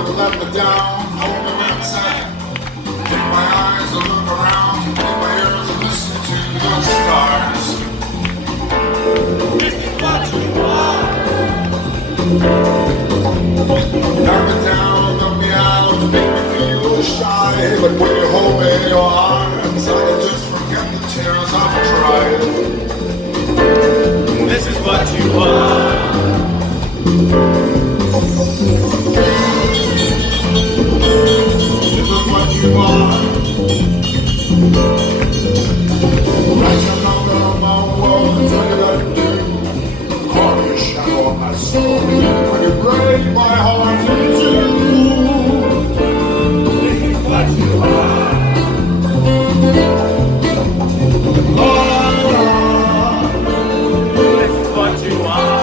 never let me down. Hold me when I'm sad. Take my eyes and look around. Take my ears and listen to the stars. This is what you are. Knock me down, knock me out, make me feel shy. But when you hold me in your arms, I can just forget the tears I've cried. This is what you are. This is what you are. Write your number on my wall and tell you that I do. Carve your shadow on my soul when you break my heart in two. This is what you are. This is what you are.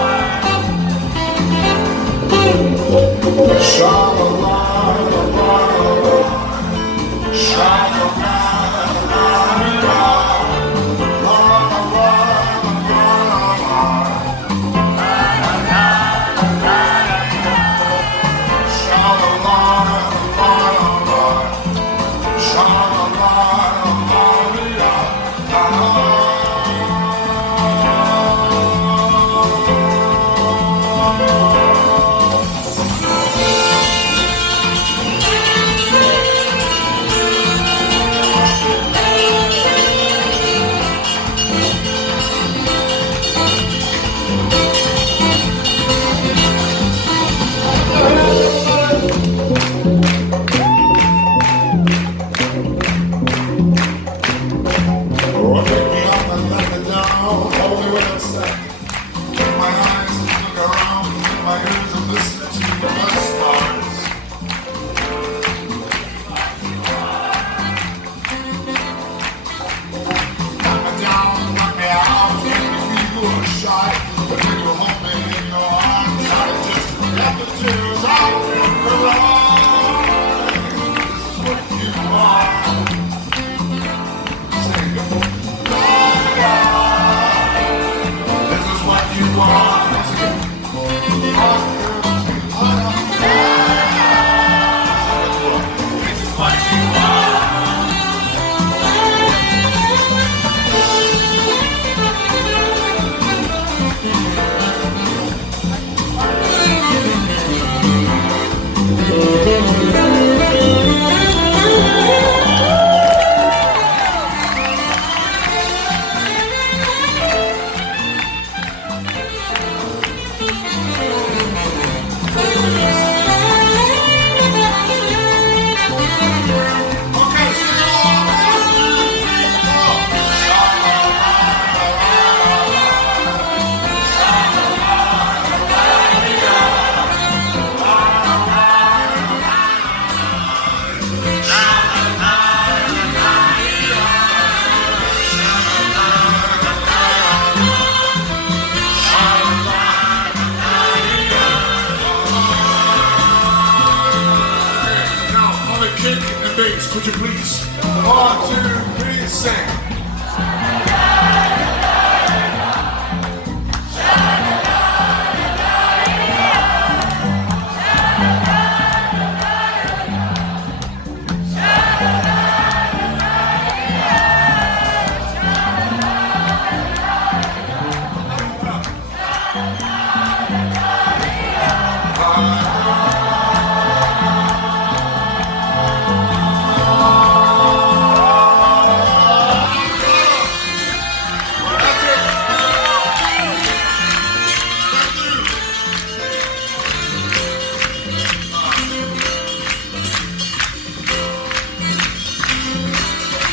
Could you please? 1, 2, 3, sing.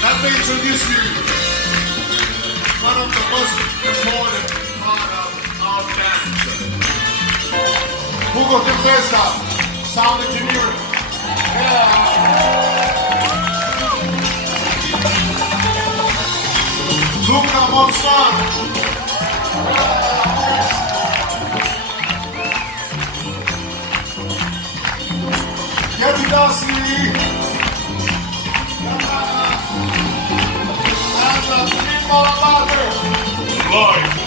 Let me introduce you one of the most important part of our band. Hugo Tempesta, sound engineer. Yeah. Luca Monsan. Gabby Dossi. Lloyd.